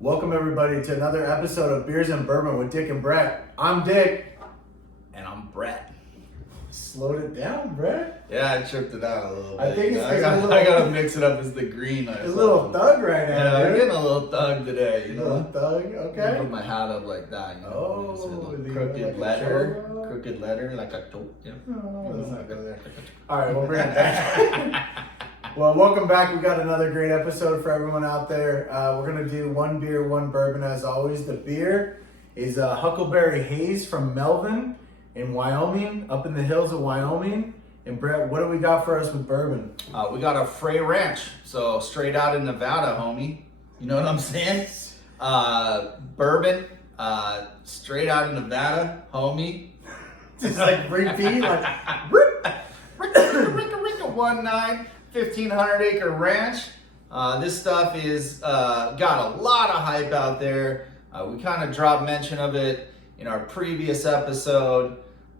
Welcome everybody to another episode of Beers and Bourbon with Dick and Brett. I'm Dick. And I'm Brett. Slowed it down, Brett. Yeah, I tripped it out a little bit. I think it's I gotta mix it up as the green. A little thug right now. Yeah, I'm dude. getting a little thug today, you A know. little thug, okay. Put my hat up like that, you know. Oh, crooked like a letter. choke? Crooked letter, like a choke. Yeah. Oh, let's not go there. All right, we'll bring it back. Well, welcome back. We got another great episode for everyone out there. We're going to do one beer, one bourbon as always. The beer is Huckleberry Haze from Melvin in Wyoming, up in the hills of Wyoming. And Brett, what do we got for us with bourbon? We got a Frey ranch, so straight out of Nevada, homie. You know what I'm saying? Bourbon, straight out of Nevada, homie. Just like repeat, like, 1,1500 acre ranch. This stuff is got a lot of hype out there. We kind of dropped mention of it in our previous episode.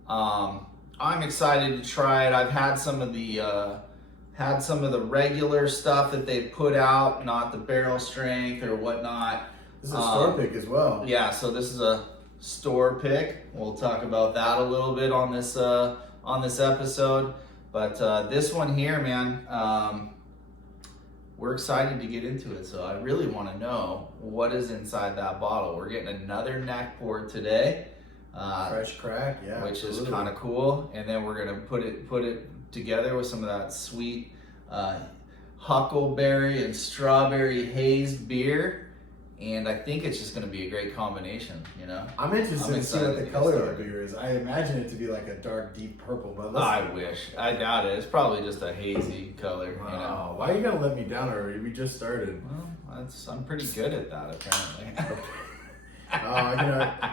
I'm excited to try it. I've had some of the regular stuff that they put out, not the barrel strength or whatnot. this is a store pick as well. Yeah, so this is a store pick. We'll talk about that a little bit on this episode. But this one here, man, we're excited to get into it. So I really want to know what is inside that bottle. We're getting another neck pour today. Fresh crack, yeah. Which absolutely. is kind of cool. And then we're gonna put it together with some of that sweet huckleberry and strawberry haze beer. And I think it's just gonna be a great combination, you know? I'm interested to see excited what the to get color of started. the beer is. I imagine it to be like a dark, deep purple, but I wish. I doubt it. It's probably just a hazy color, you know? Wow, why are you gonna let me down already? We just started. Well, I'm pretty good at that, apparently.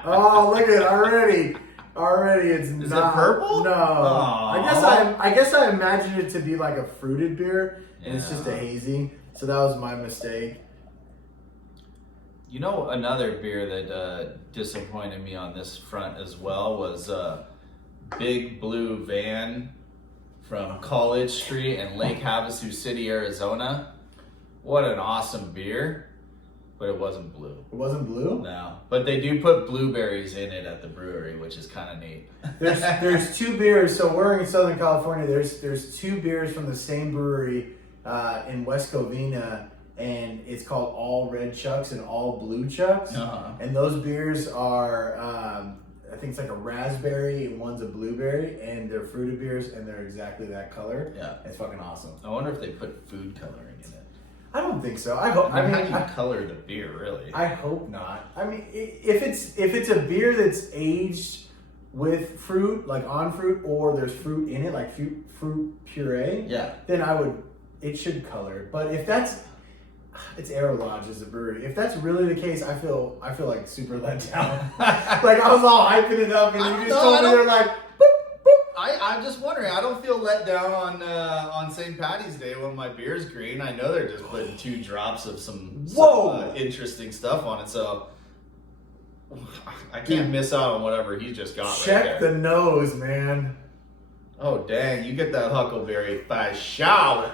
Oh, look at it already. Already, it's Is not it purple? No, Aw. I guess I imagined it to be like a fruited beer, and it's just a Yeah. hazy. So that was my mistake. You know, another beer that disappointed me on this front as well was Big Blue Van from College Street in Lake Havasu City, Arizona. What an awesome beer, but it wasn't blue. It wasn't blue. No, but they do put blueberries in it at the brewery, which is kind of neat. There's two beers. So we're in Southern California. There's two beers from the same brewery in West Covina. And it's called All Red Chucks and All Blue Chucks. Uh-huh. And those beers are, I think it's like a raspberry and one's a blueberry. And they're fruited beers and they're exactly that color. Yeah. It's fucking awesome. I wonder if they put food coloring in it. I don't think so. I hope. How do you color the beer, really? I hope not. I mean, if it's a beer that's aged with fruit, like on fruit, or there's fruit in it, like fruit puree, Yeah. then it should color. But if it's Aero Lodge as a brewery. If that's really the case, I feel like super let down. Like I was all hyping it up, and you just told me they're like, boop, boop. I'm just wondering. I don't feel let down on St. Patty's Day when my beer's green. I know they're just putting 2 drops of some interesting stuff on it, so I can't miss out on whatever he just got. Check right there. the nose, man. Oh dang! You get that huckleberry by shower.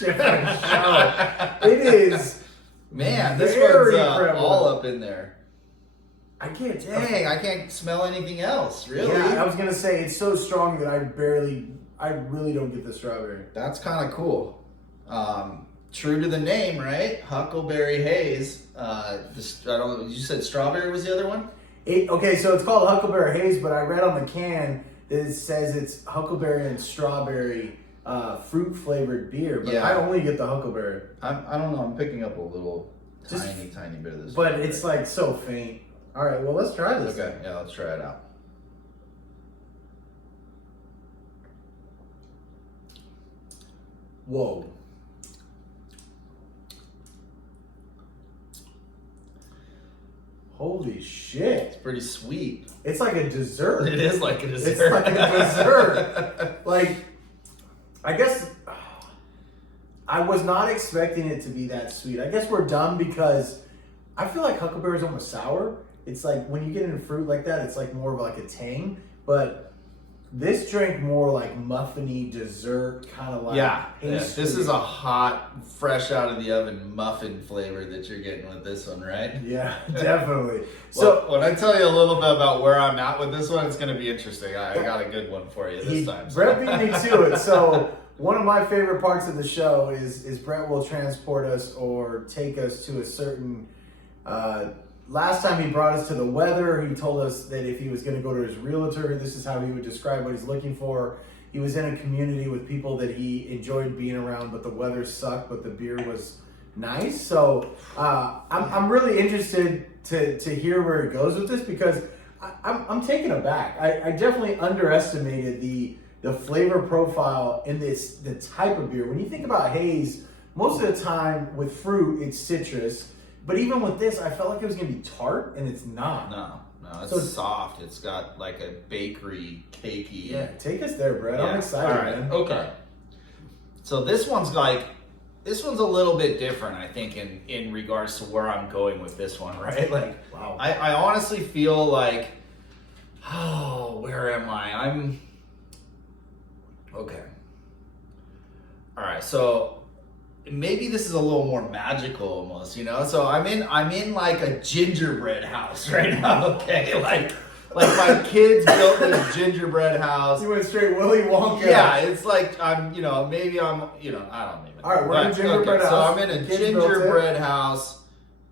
It is. Man, this very one's prevalent. all up in there. I can't. Dang, I can't smell anything else. Really? Yeah, I was gonna say it's so strong that I really don't get the strawberry. That's kind of cool. True to the name, right? Huckleberry Haze. I don't know. You said strawberry was the other one? Okay, so it's called Huckleberry Haze, but I read on the can that it says it's huckleberry and strawberry fruit flavored beer. But Yeah. I only get the huckleberry. I don't know. I'm picking up a little Just- tiny bit of this. But strawberry. it's like so faint. All right, well let's try this. Okay. Yeah, let's try it out. Whoa. Holy shit. It's pretty sweet. It's like a dessert. It is like a dessert. It's like a dessert. Like, I guess I was not expecting it to be that sweet. I guess we're dumb because I feel like huckleberry is almost sour. It's like when you get into fruit like that, it's like more of like a tang. But This drink more like muffiny dessert, kind of like This is a hot, fresh out of the oven muffin flavor that you're getting with this one, right? Yeah, definitely. So when I tell you a little bit about where I'm at with this one, it's going to be interesting. I got a good one for you this time. Brett beat me to it. So one of my favorite parts of the show is Brett will transport us or take us to a certain. Last time he brought us to the weather, he told us that if he was going to go to his realtor, this is how he would describe what he's looking for. He was in a community with people that he enjoyed being around, but the weather sucked, but the beer was nice. So I'm really interested to hear where he goes with this, because I'm taken aback. I definitely underestimated the flavor profile in the type of beer. When you think about Haze, most of the time with fruit, it's citrus. But even with this, I felt like it was going to be tart, and it's not. No, it's soft. It's got like a bakery, cakey. Yeah, take us there, Brett. I'm excited, all right, man. Okay. So this one's a little bit different, I think, in regards to where I'm going with this one, right? Like, wow. I honestly feel like, where am I? Okay. All right, so maybe this is a little more magical almost, So I'm in like a gingerbread house right now, okay? Like my kids built this gingerbread house. You went straight Willy Wonka. Yeah, it's like maybe I don't even. All right, we're in a gingerbread house. So I'm in a gingerbread house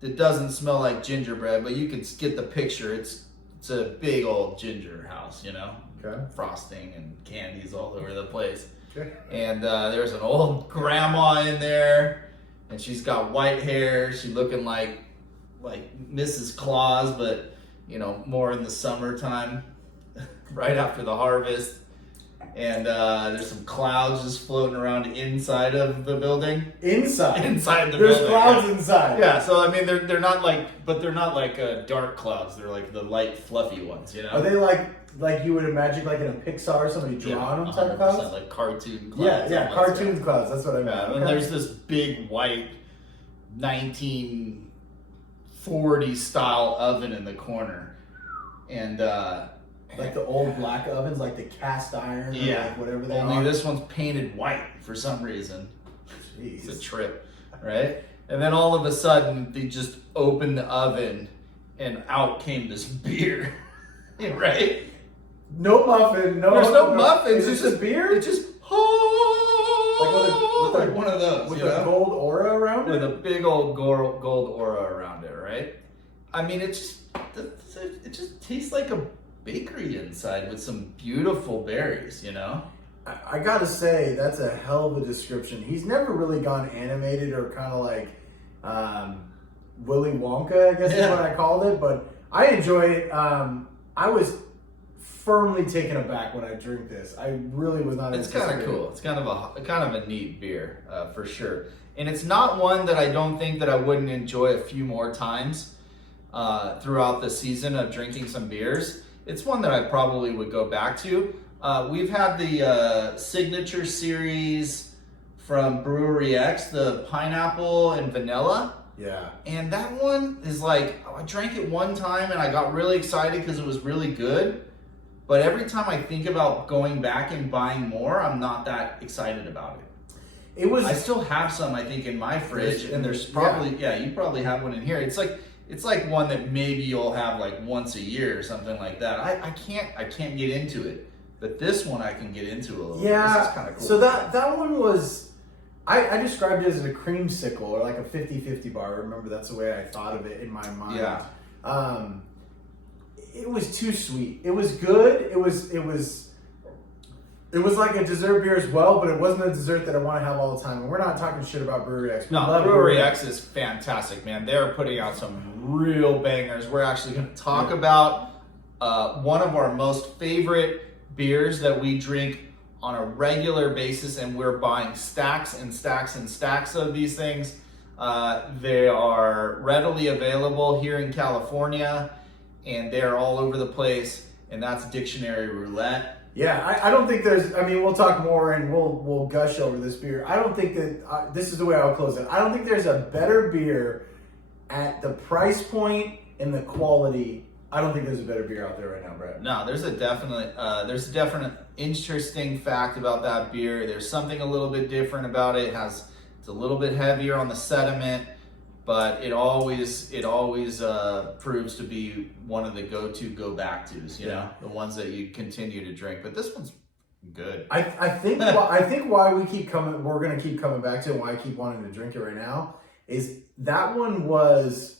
that doesn't smell like gingerbread, but you can get the picture. It's a big old ginger house, Okay. Frosting and candies all over the place. Okay. And there's an old grandma in there, and she's got white hair. She's looking like Mrs. Claus, but more in the summertime, right after the harvest. And there's some clouds just floating around inside of the building. Inside the There's building. clouds inside. Yeah, so I mean they're not like dark clouds. They're like the light, fluffy ones. Are they like you would imagine, like in a Pixar, somebody drawing them type of clouds? Like cartoon clouds. Yeah, cartoon clouds. That's what I meant. Yeah, and there's this big white 1940 style oven in the corner, and like the old black ovens, like the cast iron, or like whatever they only are. this one's painted white for some reason. Jeez. It's a trip, right? And then all of a sudden they just opened the oven, and out came this beer, right? No muffin, There's no muffins. It's just a beer? It's just like one of those. With a gold aura around it? With a big old gold aura around it, right? I mean, it just tastes like a bakery inside with some beautiful berries, I gotta say, that's a hell of a description. He's never really gone animated or kind of like Willy Wonka, I guess is what I called it, but I enjoy it. I was firmly taken aback when I drink this. I really was not. It's kind of cool. It's kind of a neat beer, for sure. And it's not one that I don't think that I wouldn't enjoy a few more times throughout the season of drinking some beers. It's one that I probably would go back to. We've had the Signature Series from Brewery X, the pineapple and vanilla. Yeah. And that one is like, I drank it one time and I got really excited because it was really good. But every time I think about going back and buying more, I'm not that excited about it. I still have some, I think, in my fridge, and there's probably you probably have one in here. It's like one that maybe you'll have like once a year or something like that. I can't get into it, but this one I can get into a little. Yeah, this is kind of cool. So that one was, I described it as a creamsicle or like a 50-50 bar. I remember that's the way I thought of it in my mind. Yeah. It was too sweet. It was good. It was like a dessert beer as well, but it wasn't a dessert that I want to have all the time. And we're not talking shit about Brewery X. No, Brewery X is fantastic, man. They're putting out some real bangers. We're actually going to talk about one of our most favorite beers that we drink on a regular basis, and we're buying stacks and stacks and stacks of these things. They are readily available here in California, and they're all over the place, and that's Dictionary Roulette. Yeah, I don't think there's, we'll talk more and we'll gush over this beer. I don't think that, this is the way I'll close it. I don't think there's a better beer at the price point and the quality I don't think there's a better beer out there right now, Brett. No, there's a definite interesting fact about that beer. There's something a little bit different about it. It's a little bit heavier on the sediment, but it always proves to be one of the go back tos. You know, the ones that you continue to drink. But this one's good. I think why we're gonna keep coming back to it, and why I keep wanting to drink it right now, is that one was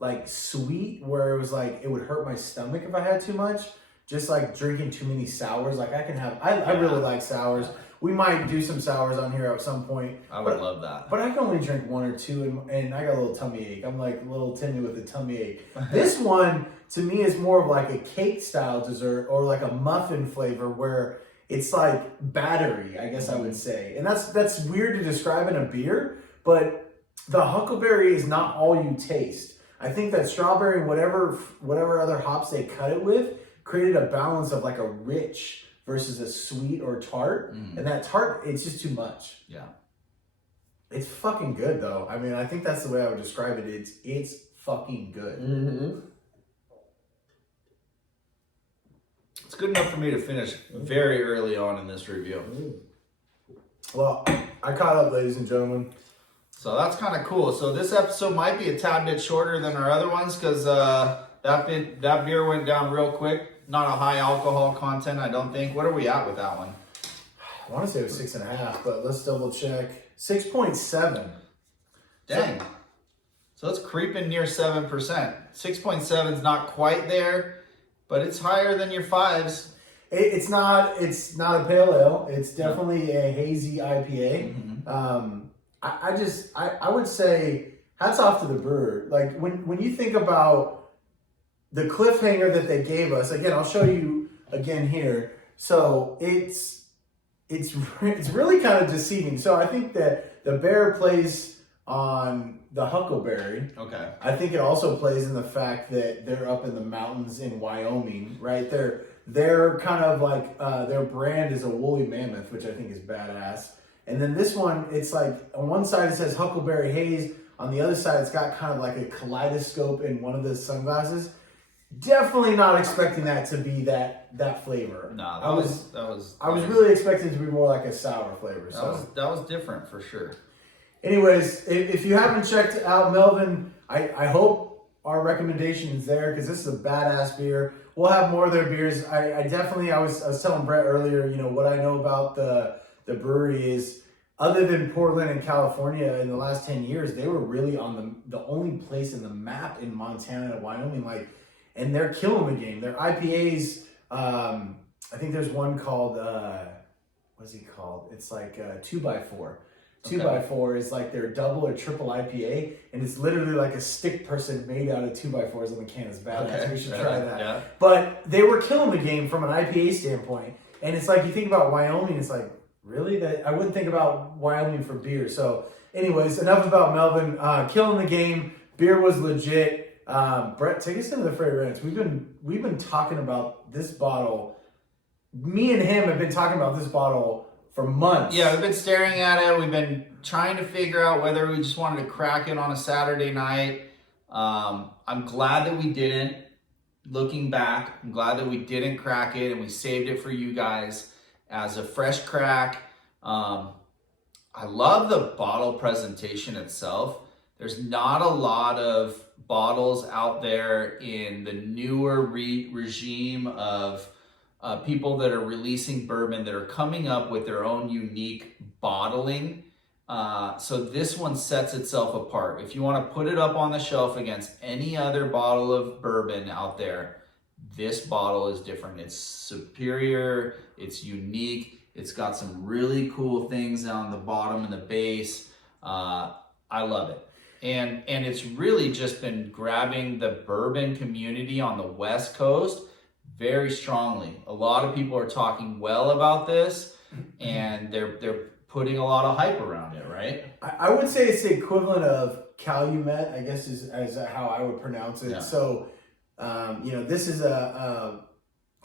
like sweet, where it was like it would hurt my stomach if I had too much. Just like drinking too many sours. Like I really like sours. We might do some sours on here at some point. I would love that. But I can only drink one or two, and I got a little tummy ache. I'm like a little Timmy with a tummy ache. This one, to me, is more of like a cake style dessert, or like a muffin flavor, where it's like battery, I guess I would say. And that's weird to describe in a beer, but the Huckleberry is not all you taste. I think that strawberry, whatever other hops they cut it with, created a balance of like a rich versus a sweet or tart. And that tart, it's just too much. Yeah. It's fucking good though. I mean, I think that's the way I would describe it. It's fucking good. It's good enough for me to finish very early on in this review. Well, I caught up, ladies and gentlemen. So that's kind of cool. So this episode might be a tad bit shorter than our other ones, because that beer went down real quick. Not a high alcohol content, I don't think. What are we at with that one? I want to say it was 6.5, but let's double check. 6.7. Dang. So it's creeping near 7%. 6.7 is not quite there, but it's higher than your 5s. It's not a pale ale. It's definitely a hazy IPA. I would say hats off to the brewer. Like when you think about the cliffhanger that they gave us, again, I'll show you again here. So it's really kind of deceiving. So I think that the bear plays on the Huckleberry. Okay. I think it also plays in the fact that they're up in the mountains in Wyoming, right? They're kind of like their brand is a woolly mammoth, which I think is badass. And then this one, it's like on one side it says Huckleberry Haze, on the other side it's got kind of like a kaleidoscope in one of the sunglasses. Definitely not expecting that to be that flavor. No, I was really expecting it to be more like a sour flavor. That was different for sure. Anyways, if you haven't checked out Melvin, I hope our recommendation is there, because this is a badass beer. We'll have more of their beers. I was telling Brett earlier, you know, what I know about the brewery is, other than Portland and California, in the last 10 years, they were really on the only place in the map in Montana and Wyoming, and they're killing the game. Their IPAs, I think there's one called, what's it called? It's like 2x4. 2x4 is like their double or triple IPA, and it's literally like a stick person made out of 2x4s on the can. It's badass. Okay. We should try that. Yeah. But they were killing the game from an IPA standpoint. And it's like, you think about Wyoming, it's like, really? That I wouldn't think about Wyoming for beer. So anyways, enough about Melvin. Killing the game. Beer was legit. Brett, take us into the Frey Ranch. We've been talking about this bottle. Me and him have been talking about this bottle for months. Yeah, we've been staring at it. We've been trying to figure out whether we just wanted to crack it on a Saturday night. I'm glad that we didn't. Looking back, I'm glad that we didn't crack it and we saved it for you guys as a fresh crack. I love the bottle presentation itself. There's not a lot of bottles out there in the newer regime of people that are releasing bourbon that are coming up with their own unique bottling. So this one sets itself apart. If you want to put it up on the shelf against any other bottle of bourbon out there, this bottle is different. It's superior, it's unique, it's got some really cool things on the bottom and the base. I love it. And it's really just been grabbing the bourbon community on the West Coast very strongly. A lot of people are talking well about this, and they're putting a lot of hype around it, right? I would say it's the equivalent of Calumet, I guess is how I would pronounce it. Yeah. So, this is a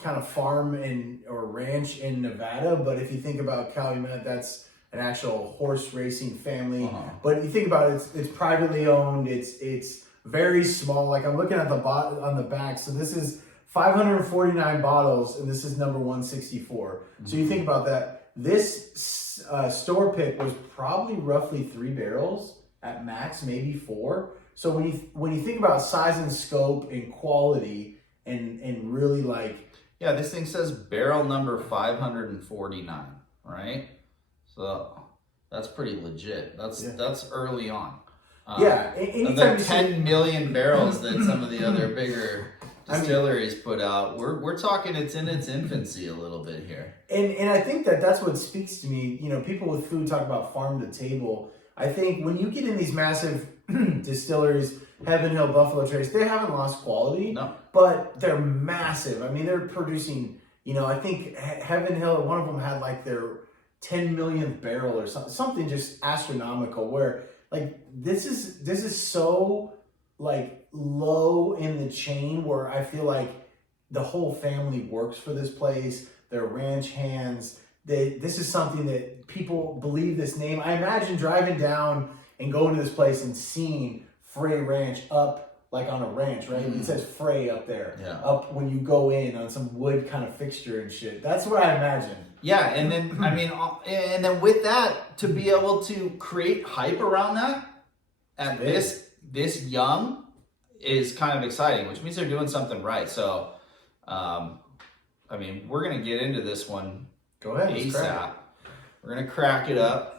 kind of farm or ranch in Nevada, but if you think about Calumet, that's an actual horse racing family. Uh-huh. But you think about it, it's privately owned. It's very small. Like I'm looking at the on the back. So this is 549 bottles, and this is number 164. So you think about that. This store pick was probably roughly 3 barrels at max, maybe 4. So when you think about size and scope and quality and really like, yeah, this thing says barrel number 549, right? So that's pretty legit. That's early on. Anytime the you 10 million barrels that some of the other bigger distilleries put out, we're talking it's in its infancy a little bit here. And I think that's what speaks to me. You know, people with food talk about farm to table. I think when you get in these massive distilleries, Heaven Hill, Buffalo Trace, they haven't lost quality, no, but they're massive. I mean, they're producing, you know, I think Heaven Hill, one of them had like their 10 millionth barrel or something just astronomical, where like this is so like low in the chain, where I feel like the whole family works for this place. They're ranch hands. This is something that people believe this name. I imagine driving down and going to this place and seeing Frey Ranch up like on a ranch, right? It says Frey up there, up when you go in on some wood kind of fixture and shit. That's what I imagine. Yeah, and then and then with that, to be able to create hype around that at this young is kind of exciting, which means they're doing something right. So, I mean, we're gonna get into this one. Go ahead, ASAP. We're gonna crack it up.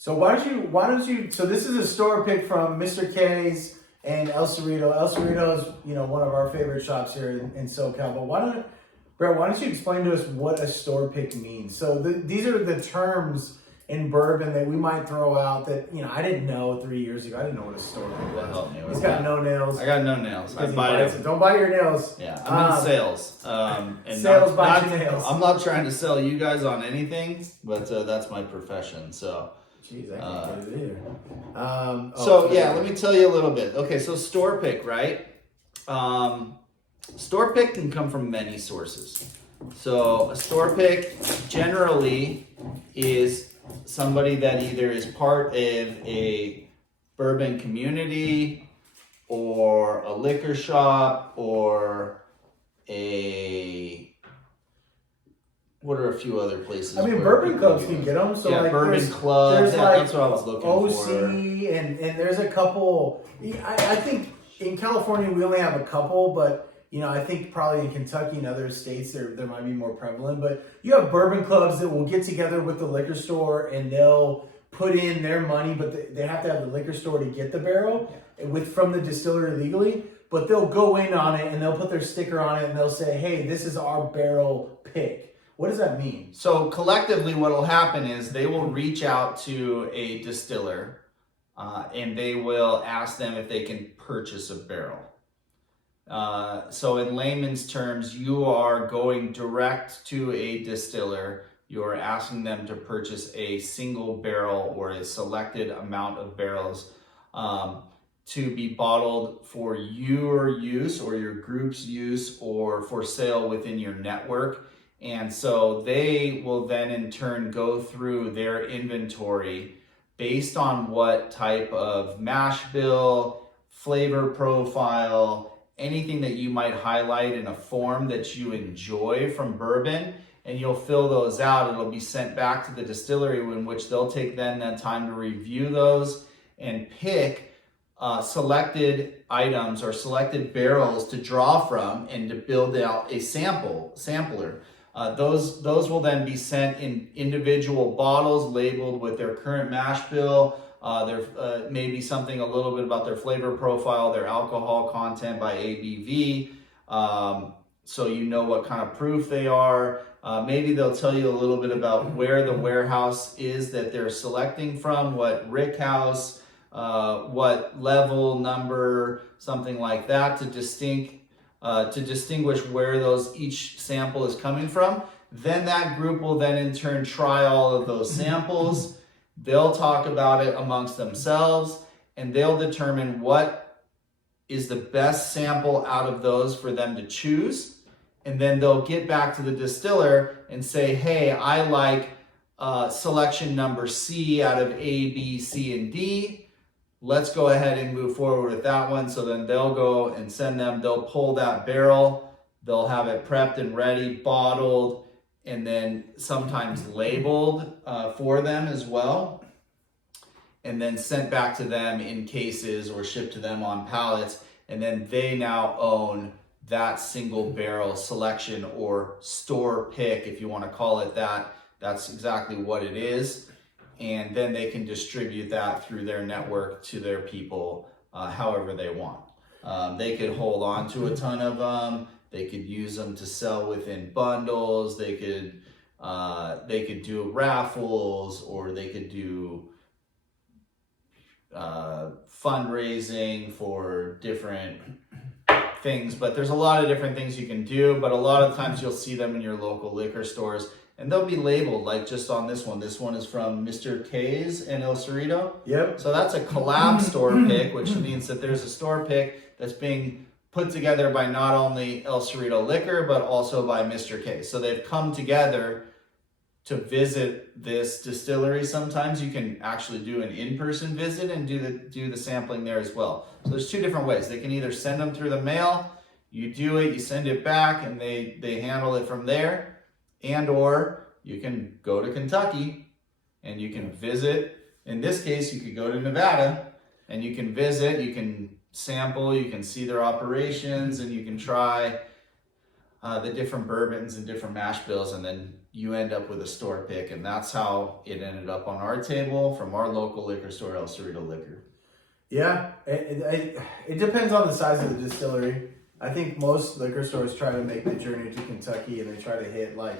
So why don't you? So this is a store pick from Mr. K's and El Cerrito. El Cerrito is, you know, one of our favorite shops here in SoCal. But Brett, why don't you explain to us what a store pick means? So these are the terms in bourbon that we might throw out that, you know, I didn't know 3 years ago. I didn't know what a store pick was. Help me with He's got that. no nails. I got no nails. I He bite bites it. it. Don't bite your nails. Yeah, I'm in sales. And Sales bite your nails. I'm not trying to sell you guys on anything, but that's my profession. So. Jeez, I can't get it either. Let me tell you a little bit. Okay, so store pick, right? Store pick can come from many sources. So a store pick generally is somebody that either is part of a bourbon community or a liquor shop or what are a few other places? I mean, bourbon clubs can get them. So like bourbon clubs. There's like that's what I was looking OC for. and there's a couple. I think in California we only have a couple, but you know, I think probably in Kentucky and other states there might be more prevalent. But you have bourbon clubs that will get together with the liquor store and they'll put in their money, but they have to have the liquor store to get the barrel from the distillery legally. But they'll go in on it and they'll put their sticker on it and they'll say, "Hey, this is our barrel pick." What does that mean? So collectively what will happen is they will reach out to a distiller and they will ask them if they can purchase a barrel. So in layman's terms, you are going direct to a distiller. You are asking them to purchase a single barrel or a selected amount of barrels to be bottled for your use or your group's use or for sale within your network. And so they will then in turn go through their inventory based on what type of mash bill, flavor profile, anything that you might highlight in a form that you enjoy from bourbon, and you'll fill those out. It'll be sent back to the distillery, in which they'll take then that time to review those and pick selected items or selected barrels to draw from and to build out a sampler. Those will then be sent in individual bottles labeled with their current mash bill. There may be something a little bit about their flavor profile, their alcohol content by ABV, so you know what kind of proof they are. Maybe they'll tell you a little bit about where the warehouse is that they're selecting from, what rick house, what level, number, something like that to distinguish where each sample is coming from. Then that group will then in turn try all of those samples. They'll talk about it amongst themselves and they'll determine what is the best sample out of those for them to choose. And then they'll get back to the distiller and say, "Hey, I like selection number C out of A, B, C, and D. let's go ahead and move forward with that one. So then they'll go and they'll pull that barrel, they'll have it prepped and ready, bottled, and then sometimes labeled for them as well, and then sent back to them in cases or shipped to them on pallets. And then they now own that single barrel selection or store pick, if you want to call it that. That's exactly what it is. And then they can distribute that through their network to their people however they want. They could hold on to a ton of them. They could use them to sell within bundles. They could do raffles, or they could do fundraising for different things. But there's a lot of different things you can do. But a lot of times you'll see them in your local liquor stores. And they'll be labeled, like just on this one. This one is from Mr. Haze in El Cerrito. Yep. So that's a collab store pick, which means that there's a store pick that's being put together by not only El Cerrito Liquor, but also by Mr. Haze. So they've come together to visit this distillery. Sometimes you can actually do an in-person visit and do the sampling there as well. So there's two different ways. They can either send them through the mail, you do it, you send it back, and they handle it from there. And or you can go to Kentucky and you can visit. In this case, you could go to Nevada and you can visit, you can sample, you can see their operations, and you can try the different bourbons and different mash bills, and then you end up with a store pick. And that's how it ended up on our table from our local liquor store, El Cerrito Liquor. Yeah, it depends on the size of the distillery. I think most liquor stores try to make the journey to Kentucky, and they try to hit, like,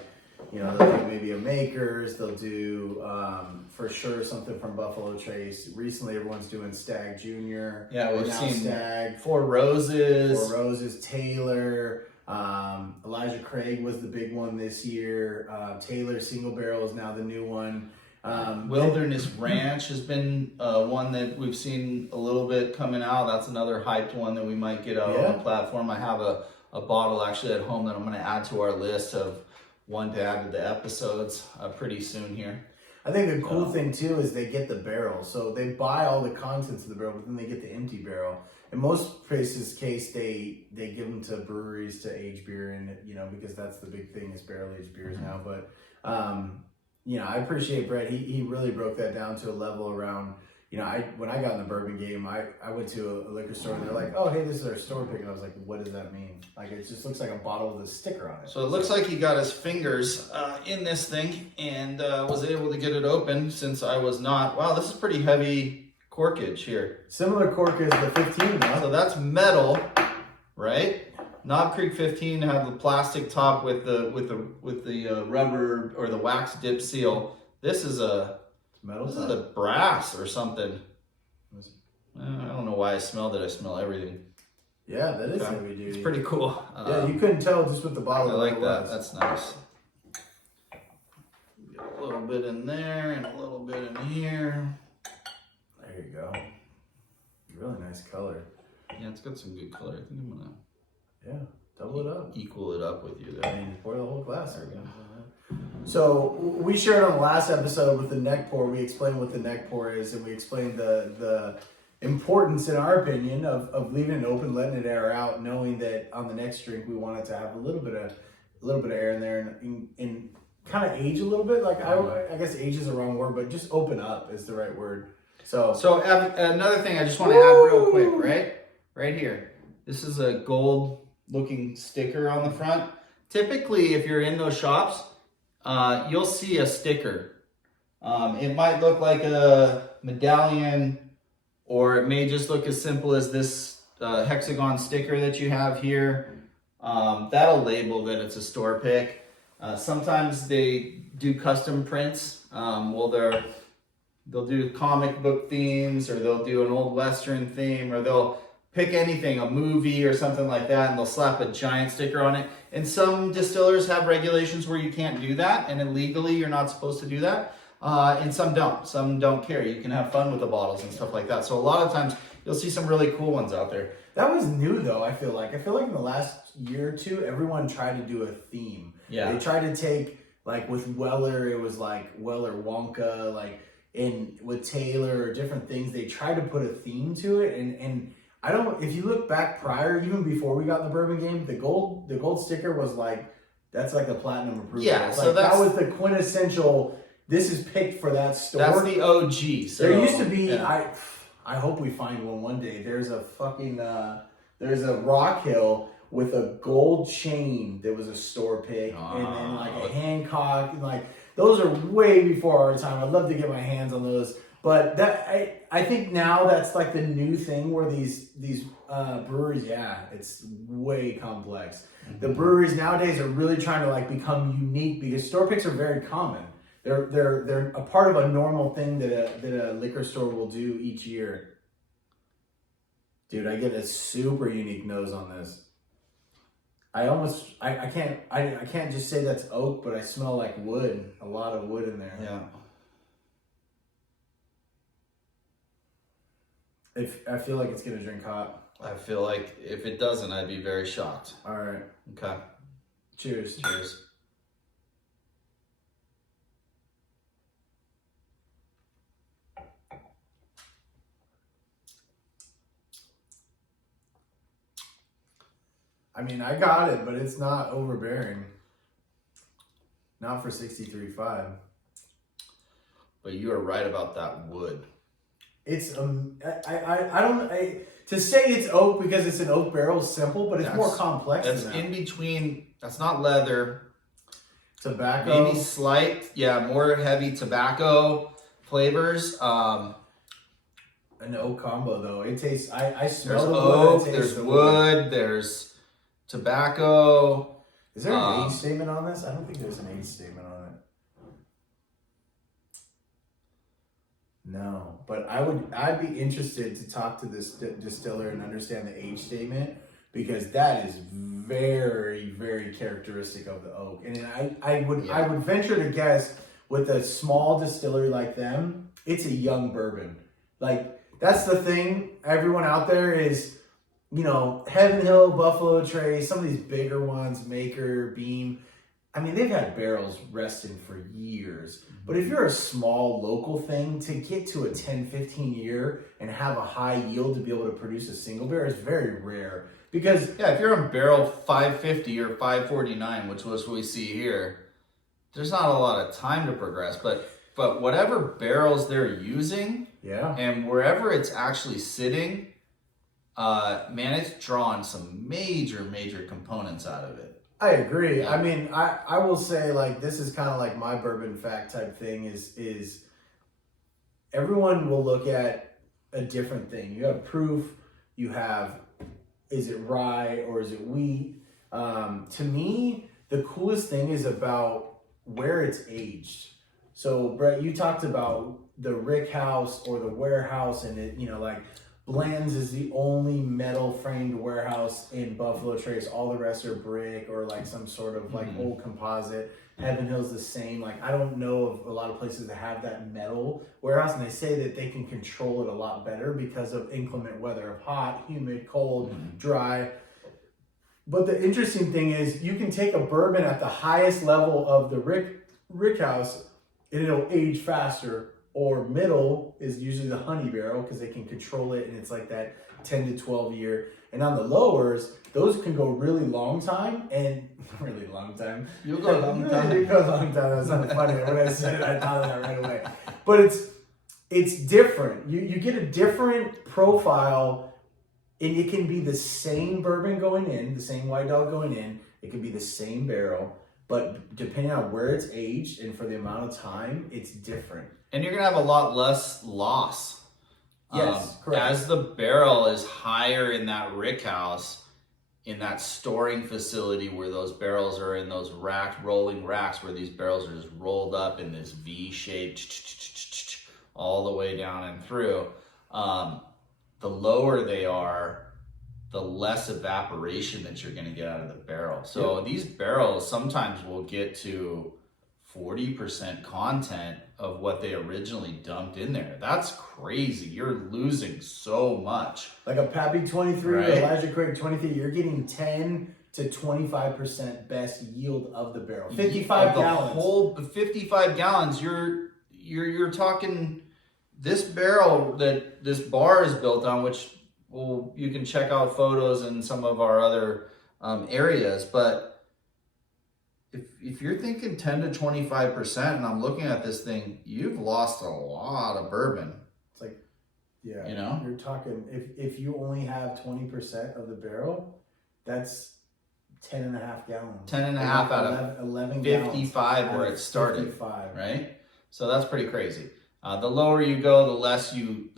you know, they'll do maybe a Maker's, they'll do for sure something from Buffalo Trace. Recently, everyone's doing Stag Junior. Yeah, we've seen Stag, Four Roses, Taylor. Elijah Craig was the big one this year. Taylor Single Barrel is now the new one. Wilderness Ranch has been one that we've seen a little bit coming out. That's another hyped one that we might get out on the platform. I have a bottle actually at home that I'm going to add to our list of one to add to the episodes pretty soon here. I think the cool thing too is they get the barrel. So they buy all the contents of the barrel, but then they get the empty barrel. In most places case, they give them to breweries to age beer in, you know, because that's the big thing is barrel aged beers now. But you know, I appreciate Brett. He really broke that down to a level around, you know, when I got in the bourbon game, I went to a liquor store and they're like, oh, hey, this is our store pick. And I was like, what does that mean? Like, it just looks like a bottle with a sticker on it. So it looks like he got his fingers in this thing and was able to get it open since I was not. Wow, this is pretty heavy corkage here. Similar cork as the 15, huh? So that's metal, right? Knob Creek 15 had the plastic top with the rubber or the wax dip seal. This is a metal. This is a brass or something. I don't know why I smelled it. I smell everything. Yeah, that is heavy duty. It's pretty cool. Yeah, you couldn't tell just with the bottle. I like that. That's nice. Get a little bit in there and a little bit in here. There you go. Really nice color. Yeah, it's got some good color. I think I'm gonna double it up. Equal it up with you there. And pour the whole glass. There we go. So we shared on the last episode with the neck pour. We explained what the neck pour is, and we explained the importance, in our opinion, of leaving it open, letting it air out, knowing that on the next drink we want it to have a little bit of air in there and kind of age a little bit. Like I guess age is the wrong word, but just open up is the right word. So another thing I just want to add real quick, right here. This is a gold looking sticker on the front. Typically, if you're in those shops, you'll see a sticker. It might look like a medallion, or it may just look as simple as this hexagon sticker that you have here. That'll label that it's a store pick. Sometimes they do custom prints. They'll do comic book themes, or they'll do an old Western theme, or they'll pick anything, a movie or something like that, and they'll slap a giant sticker on it. And some distillers have regulations where you can't do that, and illegally you're not supposed to do that. And some don't. Some don't care. You can have fun with the bottles and stuff like that. So a lot of times you'll see some really cool ones out there. That was new though, I feel like. In the last year or two, everyone tried to do a theme. Yeah. They tried to take, like with Weller, it was like Weller Wonka, like, and with Taylor or different things, they try to put a theme to it. And I don't, if you look back prior, even before we got in the bourbon game, the gold sticker was like, that's like a platinum approval. Yeah, it's so like, that was the quintessential, this is picked for that store. That's the OG. So, there used to be, I hope we find one day. There's a fucking, there's a Rock Hill with a gold chain that was a store pick, and then like a Hancock, and like those are way before our time. I'd love to get my hands on those, but that I think now that's like the new thing where these breweries, it's way complex. Mm-hmm. The breweries nowadays are really trying to like become unique because store picks are very common. They're a part of a normal thing that a liquor store will do each year. Dude, I get a super unique nose on this. I can't just say that's oak, but I smell like wood. A lot of wood in there. Yeah. I feel like it's gonna drink hot. I feel like if it doesn't, I'd be very shocked. All right. Okay. Cheers. Cheers. I mean, I got it, but it's not overbearing. Not for 63.5. But you are right about that wood. It's to say it's oak because it's an oak barrel is simple, but it's more complex than that. That's in between. That's not leather. Tobacco. Maybe slight, more heavy tobacco flavors. An oak combo though. It tastes. I smell there's the oak. wood. There's wood. There's tobacco. Is there an age statement on this? I don't think there's an age statement on it. No, but I'd be interested to talk to this distiller and understand the age statement because that is very, very characteristic of the oak. And I would venture to guess with a small distillery like them, it's a young bourbon. Like that's the thing. Everyone out there is, Heaven Hill, Buffalo Trace, some of these bigger ones, Maker, Beam. I mean, they've had barrels resting for years. But if you're a small local thing, to get to a 10, 15 year and have a high yield to be able to produce a single barrel is very rare. Because if you're on barrel 550 or 549, which was what we see here, there's not a lot of time to progress. But whatever barrels they're using, and wherever it's actually sitting, it's drawn some major components out of it. I agree. Yeah. I mean, I will say like this is kind of like my bourbon fact type thing is everyone will look at a different thing. You have proof, you have is it rye or is it wheat? To me, the coolest thing is about where it's aged. So Brett, you talked about the rick house or the warehouse and it, like Bland's is the only metal framed warehouse in Buffalo Trace. All the rest are brick or like some sort of like old composite. Heaven Hill's the same. Like I don't know of a lot of places that have that metal warehouse, and they say that they can control it a lot better because of inclement weather, of hot, humid, cold, dry. But the interesting thing is you can take a bourbon at the highest level of the rick house and it'll age faster. Or middle is usually the honey barrel because they can control it and it's like that 10 to 12 year. And on the lowers, those can go really long time and really long time. You'll go a long time. You go a long time. That's not funny. When I said it, I thought of that right away. But it's different. You get a different profile and it can be the same bourbon going in, the same White Dog going in. It could be the same barrel. But depending on where it's aged and for the amount of time, it's different. And you're going to have a lot less loss. Yes, correct. As the barrel is higher in that rick house, in that storing facility where those barrels are in those rolling racks where these barrels are just rolled up in this V shape all the way down and through, the lower they are, the less evaporation that you're going to get out of the barrel. So these barrels sometimes will get to 40% content of what they originally dumped in there. That's crazy. You're losing so much. Like a Pappy 23 or Elijah Craig 23, you're getting 10 to 25% best yield of the barrel. 55 gallons. The whole 55 gallons, you're talking this barrel that this bar is built on, which you can check out photos in some of our other areas, but if you're thinking 10 to 25%, and I'm looking at this thing, you've lost a lot of bourbon. It's like, yeah, you know, you're talking, if you only have 20% of the barrel, that's 10 and a half gallons. 10 and a half out of 11 55 where it started, 55. right? So that's pretty crazy. The lower you go, the less you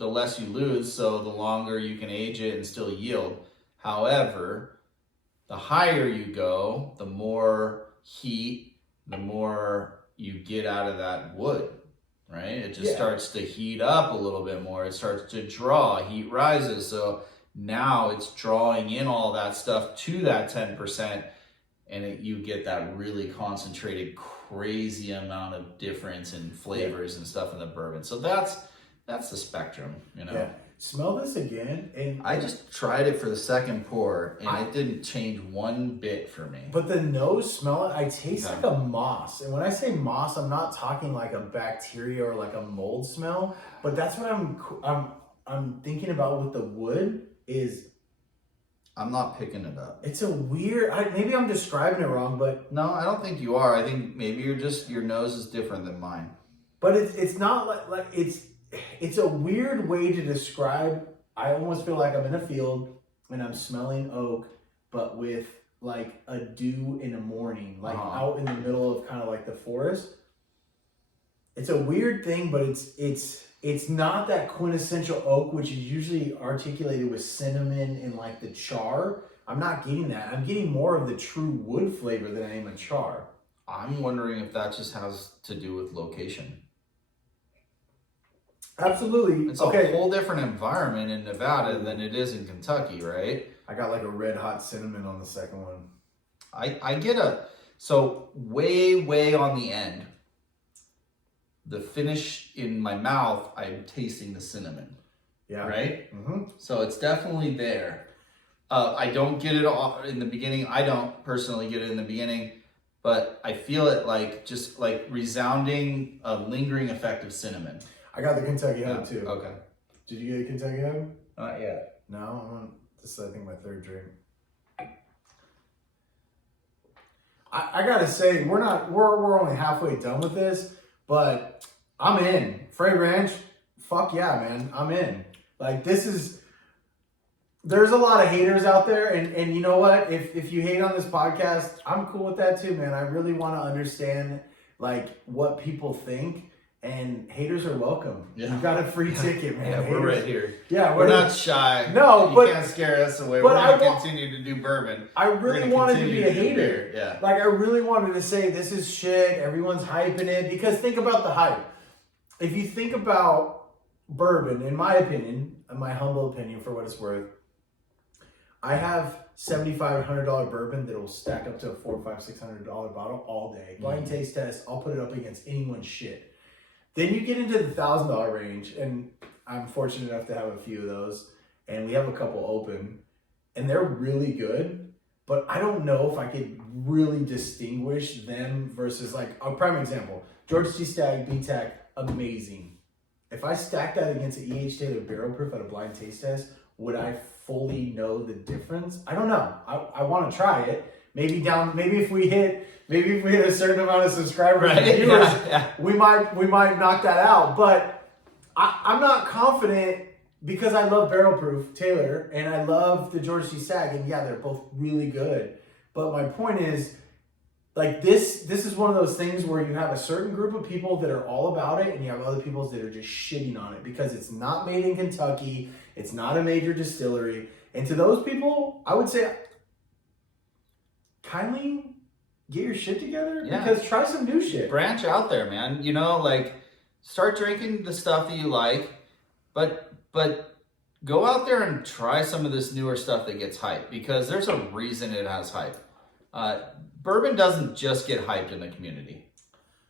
lose, so the longer you can age it and still yield. However, the higher you go, the more heat, the more you get out of that wood, right? It just starts to heat up a little bit more. It starts to draw, heat rises. So now it's drawing in all that stuff to that 10%, and you get that really concentrated, crazy amount of difference in flavors and stuff in the bourbon. So that's the spectrum, you know. Yeah. Smell this again, and I just tried it for the second pour, and it didn't change one bit for me. But the nose, smell it. I taste like a moss, and when I say moss, I'm not talking like a bacteria or like a mold smell. But that's what I'm thinking about with the wood is. I'm not picking it up. It's a weird. Maybe I'm describing it wrong, but no, I don't think you are. I think maybe your nose is different than mine. But it's not like it's a weird way to describe. I almost feel like I'm in a field and I'm smelling oak, but with like a dew in the morning, like out in the middle of kind of like the forest. It's a weird thing, but it's not that quintessential oak, which is usually articulated with cinnamon and like the char. I'm not getting that. I'm getting more of the true wood flavor than I am a char. I'm wondering if that just has to do with location. Absolutely. It's a whole different environment in Nevada than it is in Kentucky, right? I got like a red hot cinnamon on the second one. I get so way on the end, the finish in my mouth, I'm tasting the cinnamon. Yeah. Right? Mm-hmm. So it's definitely there. I don't get it all in the beginning. I don't personally get it in the beginning, but I feel it like just like resounding, a lingering effect of cinnamon. I got the Kentucky Hub too. Okay. Did you get a Kentucky Hub? Not yet. No, this is I think my third drink. I gotta say we're only halfway done with this, but I'm in. Frey Ranch, fuck yeah, man, I'm in. Like there's a lot of haters out there, and you know what? If you hate on this podcast, I'm cool with that too, man. I really want to understand like what people think. And haters are welcome. Yeah. You got a free ticket, man. Yeah, we're right here. Yeah, we're not shy. No, you can't scare us away. We're going to continue to do bourbon. I really wanted to be a hater. Yeah. Like, I really wanted to say, this is shit. Everyone's hyping it. Because think about the hype. If you think about bourbon, in my opinion, in my humble opinion, for what it's worth, I have $7,500 bourbon that will stack up to a $400, $500, $600 bottle all day. Blind taste test. I'll put it up against anyone's shit. Then you get into the $1,000 range, and I'm fortunate enough to have a few of those, and we have a couple open, and they're really good, but I don't know if I could really distinguish them versus, like, a prime example, George T. Stagg, BTAC, amazing. If I stack that against an E.H. Taylor barrel proof at a blind taste test, would I fully know the difference? I don't know. I want to try it. Maybe if we hit a certain amount of subscribers and viewers, we might knock that out. But I'm not confident because I love Barrel Proof Taylor and I love the George T. Stagg, and yeah, they're both really good. But my point is, like this is one of those things where you have a certain group of people that are all about it, and you have other people that are just shitting on it because it's not made in Kentucky, it's not a major distillery. And to those people, I would say, kindly get your shit together, because try some new shit. Branch out there, man. You know, like start drinking the stuff that you like, but go out there and try some of this newer stuff that gets hyped, because there's a reason it has hype. Bourbon doesn't just get hyped in the community.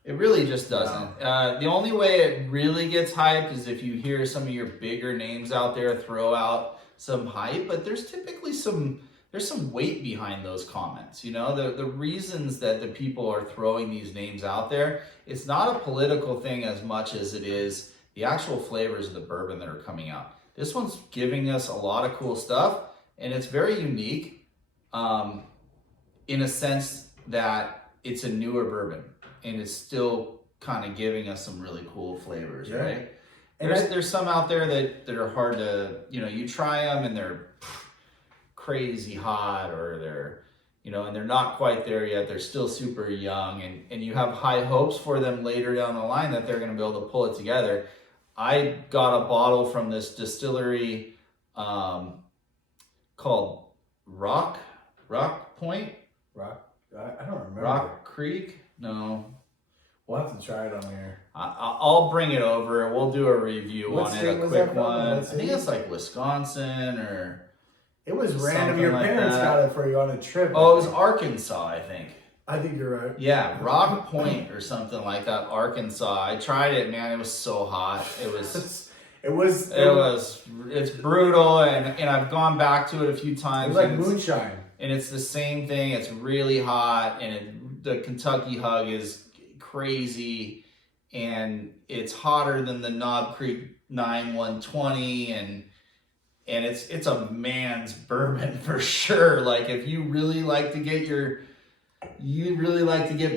It really just doesn't. No. The only way it really gets hyped is if you hear some of your bigger names out there throw out some hype, but there's typically some there's some weight behind those comments. You know, the reasons that the people are throwing these names out there, it's not a political thing as much as it is the actual flavors of the bourbon that are coming out. This one's giving us a lot of cool stuff, and it's very unique in a sense that it's a newer bourbon, and it's still kind of giving us some really cool flavors, right? And there's some out there that are hard to, you know, you try them and they're crazy hot, or they're, you know, and they're not quite there yet. They're still super young, and you have high hopes for them later down the line that they're going to be able to pull it together. I got a bottle from this distillery called Rock Point? I don't remember. Rock Creek? No. We'll have to try it on here. I'll bring it over and we'll do a review on it, a quick one. I think it's like Wisconsin or... It was random. Your parents got it for you on a trip. Oh, it was Arkansas, I think. I think you're right. Yeah, Rock Point or something like that, Arkansas. I tried it, man. It was so hot. It's brutal, and I've gone back to it a few times. It's like moonshine. And it's the same thing. It's really hot, and the Kentucky Hug is crazy, and it's hotter than the Knob Creek 9120, and it's a man's bourbon for sure. Like, if you really like to get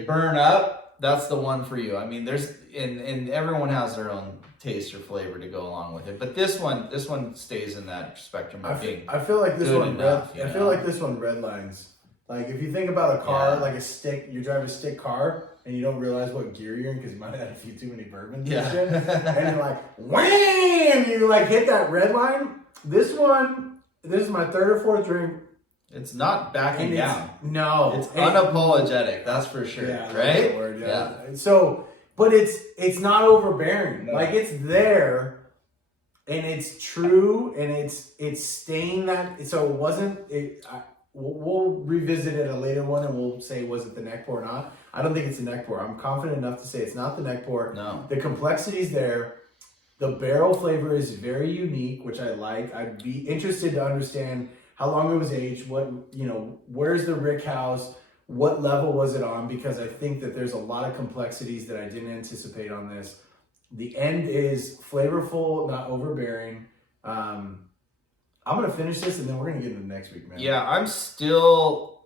burned up, that's the one for you. I mean, and everyone has their own taste or flavor to go along with it, but this one stays in that spectrum of being. I feel like this good one. enough, I feel like this one redlines. Like, if you think about a car, like a stick, you drive a stick car and you don't realize what gear you're in because you might have had a few too many bourbons and shit, and you're like, wham! You like hit that red line. This is my third or fourth drink. It's not backing down. No, it's unapologetic. That's for sure. Yeah, right? The word, yeah. So, but it's not overbearing. No. Like, it's there, and it's true, and it's staying that. So it wasn't. We'll revisit it a later one, and we'll say, was it the neck pour or not? I don't think it's the neck pour. I'm confident enough to say it's not the neck pour. No, the complexity's there. The barrel flavor is very unique, which I like. I'd be interested to understand how long it was aged, where's the rick house, what level was it on, because I think that there's a lot of complexities that I didn't anticipate on this. The end is flavorful, not overbearing. I'm going to finish this and then we're going to get into next week, man. Yeah, I'm still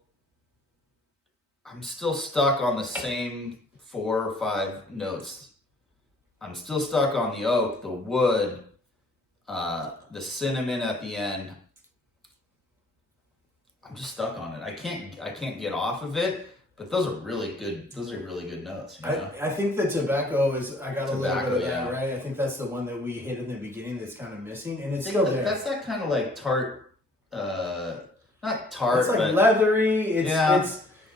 stuck on the same 4 or 5 notes. I'm still stuck on the oak, the wood, the cinnamon at the end. I'm just stuck on it. I can't get off of it, but those are really good notes. You know? I think the tobacco is, I got a little bit of that, right? I think that's the one that we hit in the beginning that's kind of missing, and it's still there. That's that kind of like tart, not tart, it's like but leathery.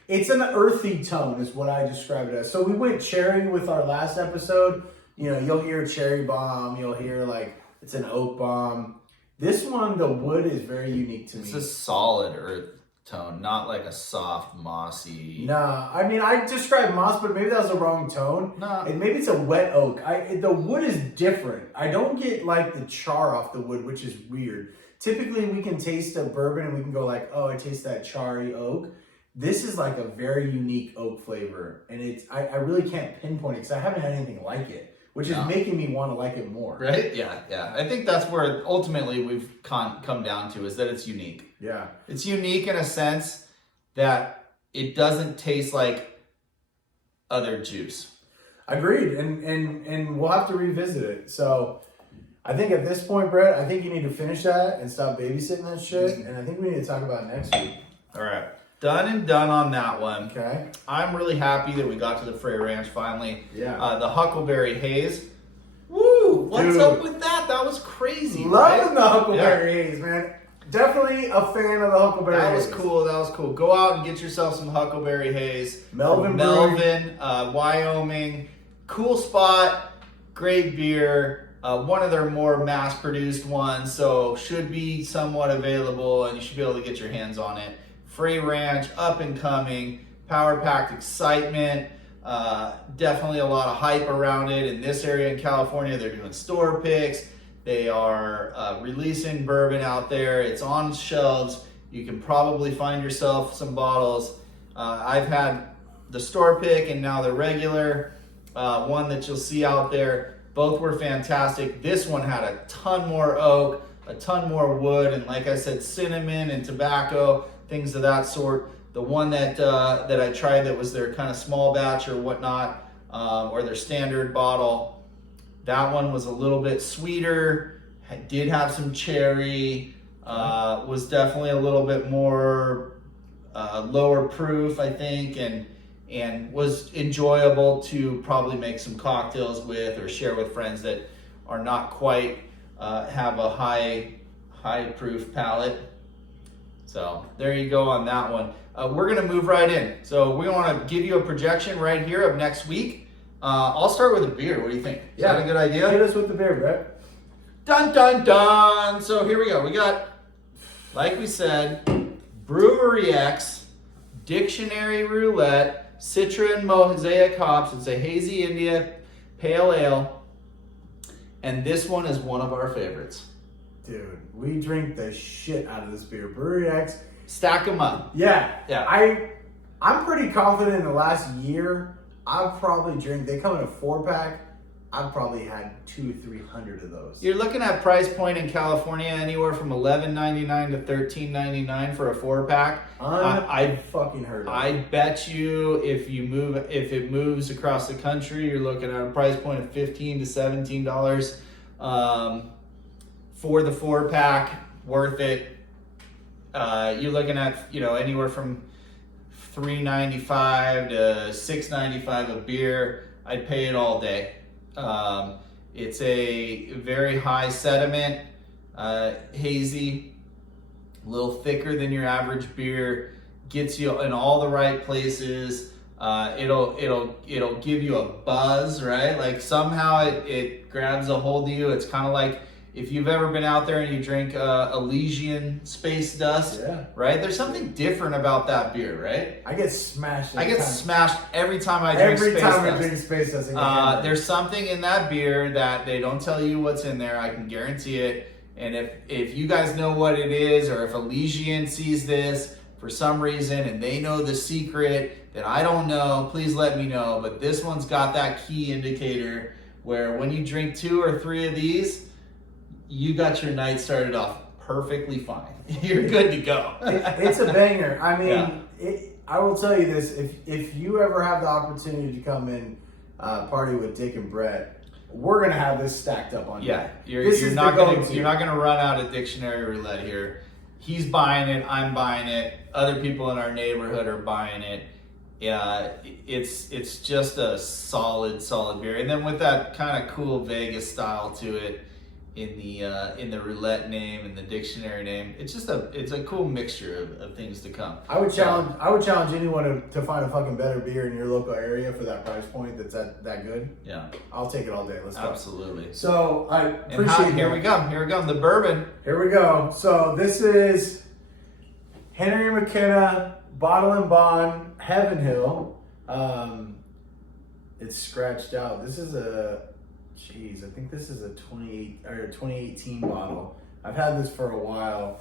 It's an earthy tone is what I describe it as. So we went cherry with our last episode. You know, you'll hear cherry bomb, you'll hear like it's an oak bomb. This one, the wood is very unique to me. It's a solid earth tone, not like a soft, mossy. Nah, I mean, I described moss, but maybe that was the wrong tone. Nah. And maybe it's a wet oak. The wood is different. I don't get like the char off the wood, which is weird. Typically, we can taste a bourbon and we can go like, oh, I taste that charry oak. This is like a very unique oak flavor. And I really can't pinpoint it because I haven't had anything like it. Which is making me want to like it more. Right? Yeah. I think that's where ultimately we've come down to, is that it's unique. Yeah. It's unique in a sense that it doesn't taste like other juice. Agreed. And we'll have to revisit it. So I think at this point, Brett, I think you need to finish that and stop babysitting that shit. And I think we need to talk about it next week. All right. Done on that one. Okay. I'm really happy that we got to the Frey Ranch finally. Yeah. The Huckleberry Haze. Woo! What's up with that? That was crazy. Loving the Huckleberry Haze, man. Definitely a fan of the Huckleberry Haze. That was cool. Go out and get yourself some Huckleberry Haze. Melvin, Wyoming. Cool spot. Great beer. One of their more mass-produced ones, so should be somewhat available, and you should be able to get your hands on it. Frey Ranch, up and coming, power-packed excitement, definitely a lot of hype around it. In this area in California, they're doing store picks. They are releasing bourbon out there. It's on shelves you can probably find yourself some bottles. I've had the store pick and now the regular one that you'll see out there. Both were fantastic. This one had a ton more oak, a ton more wood, and like I said, cinnamon and tobacco, things of that sort. The one that I tried that was their kind of small batch or whatnot, or their standard bottle, that one was a little bit sweeter, did have some cherry, was definitely a little bit more lower proof, I think, and was enjoyable to probably make some cocktails with or share with friends that are not quite have a high proof palate. So there you go on that one. We're gonna move right in. So we want to give you a projection right here of next week. I'll start with a beer. What do you think? Is that a good idea? Hit us with the beer, Brett. Dun dun dun! So here we go. We got, like we said, Brewery X, Dictionary Roulette, Citra and Mosaic hops. It's a hazy India pale ale, and this one is one of our favorites. Dude, we drink the shit out of this beer. Brewery X. Stack them up. Yeah. Yeah. I'm pretty confident in the last year, I've probably drank, they come in a 4-pack. I've probably had 200-300 of those. You're looking at price point in California anywhere from $11.99 to $13.99 for a 4-pack. I fucking heard of it. I bet you if it moves across the country, you're looking at a price point of $15 to $17 for the 4-pack. Worth it. You're looking at anywhere from $3.95 to $6.95 a beer. I'd pay it all day. It's a very high sediment, hazy, a little thicker than your average beer, gets you in all the right places. It'll give you a buzz, right? Like somehow it grabs a hold of you. It's kind of like if you've ever been out there and you drink Elysian Space Dust, right? There's something different about that beer, right? I get smashed. Smashed every time I drink Space Dust. Every time I drink Space Dust. There's something in that beer that they don't tell you what's in there. I can guarantee it. And if you guys know what it is, or if Elysian sees this for some reason and they know the secret that I don't know, please let me know. But this one's got that key indicator where when you drink 2 or 3 of these, you got your night started off perfectly fine. You're good to go. It's a banger. I mean, I will tell you this: if you ever have the opportunity to come in party with Dick and Brett, we're gonna have this stacked up on you. Yeah, you're not gonna run out of Dictionary Roulette here. He's buying it. I'm buying it. Other people in our neighborhood are buying it. Yeah, it's just a solid beer, and then with that kind of cool Vegas style to it. In the roulette name and the dictionary name, it's a cool mixture of things to come. I would challenge anyone to find a fucking better beer in your local area for that price point that's that good. Yeah, I'll take it all day. Let's go. Absolutely. So I appreciate. Here we go. The bourbon. Here we go. So this is Henry McKenna Bottle and Bond Heaven Hill. It's scratched out. This is I think this is a 2018 bottle. I've had this for a while.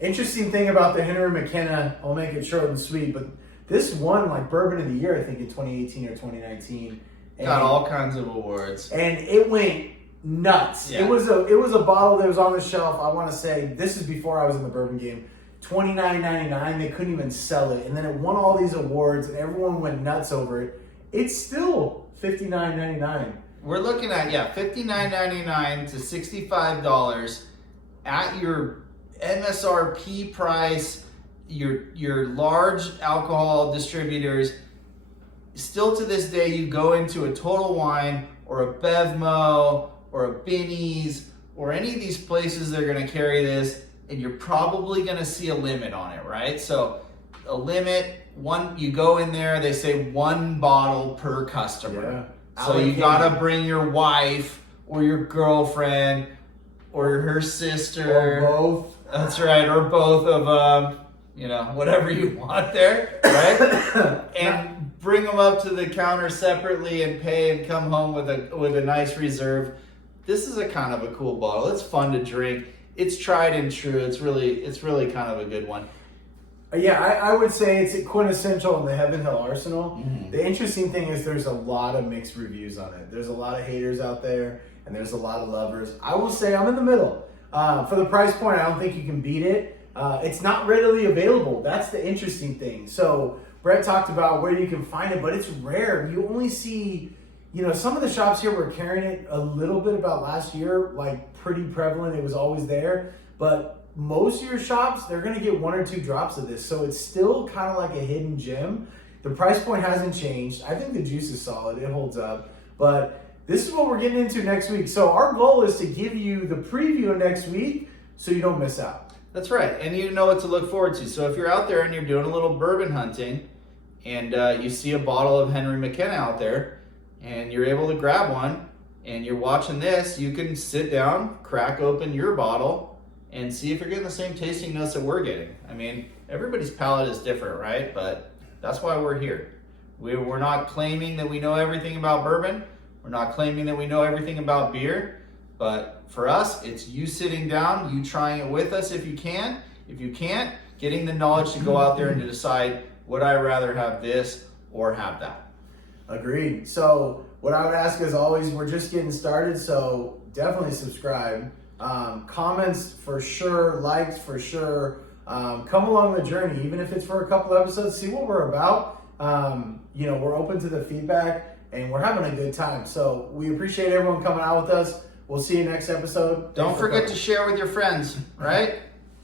Interesting thing about the Henry McKenna, I'll make it short and sweet, but this won like Bourbon of the Year, I think, in 2018 or 2019. Got all kinds of awards. And it went nuts. Yeah. It was a bottle that was on the shelf, I want to say, this is before I was in the bourbon game, $29.99. They couldn't even sell it. And then it won all these awards, and everyone went nuts over it. It's still $59.99. We're looking at $59.99 to $65 at your MSRP price. Your large alcohol distributors. Still to this day, you go into a Total Wine or a Bevmo or a Binny's or any of these places that are going to carry this, and you're probably going to see a limit on it, right? So a limit, you go in there, they say 1 bottle per customer. Yeah. So you gotta bring your wife or your girlfriend or her sister. Or both. That's right, or both of them. Whatever you want there, right? And bring them up to the counter separately and pay and come home with a nice reserve. This is a kind of a cool bottle. It's fun to drink. it's tried and true. It's really kind of a good one. Yeah, I would say it's quintessential in the Heaven Hill arsenal. Mm-hmm. The interesting thing is there's a lot of mixed reviews on it. There's a lot of haters out there, and there's a lot of lovers. I will say I'm in the middle. For the price point, I don't think you can beat it. It's not readily available. That's the interesting thing. So Brett talked about where you can find it, but it's rare. You only see, some of the shops here were carrying it a little bit about last year, like pretty prevalent. It was always there. But most of your shops, they're going to get 1 or 2 drops of this. So it's still kind of like a hidden gem. The price point hasn't changed. I think the juice is solid. It holds up. But this is what we're getting into next week. So our goal is to give you the preview of next week so you don't miss out. That's right. And you know what to look forward to. So if you're out there and you're doing a little bourbon hunting and you see a bottle of Henry McKenna out there and you're able to grab one and you're watching this, you can sit down, crack open your bottle, and see if you're getting the same tasting notes that we're getting. I mean, everybody's palate is different, right? But that's why we're here. We're not claiming that we know everything about bourbon. We're not claiming that we know everything about beer. But for us, it's you sitting down, you trying it with us if you can. If you can't, getting the knowledge to go out there and to decide, would I rather have this or have that? Agreed. So what I would ask, as always, we're just getting started, so definitely subscribe. Comments for sure, likes for sure. Come along the journey, even if it's for a couple episodes. See what we're about. We're open to the feedback, and we're having a good time. So we appreciate everyone coming out with us. We'll see you next episode. Don't forget to share with your friends, right?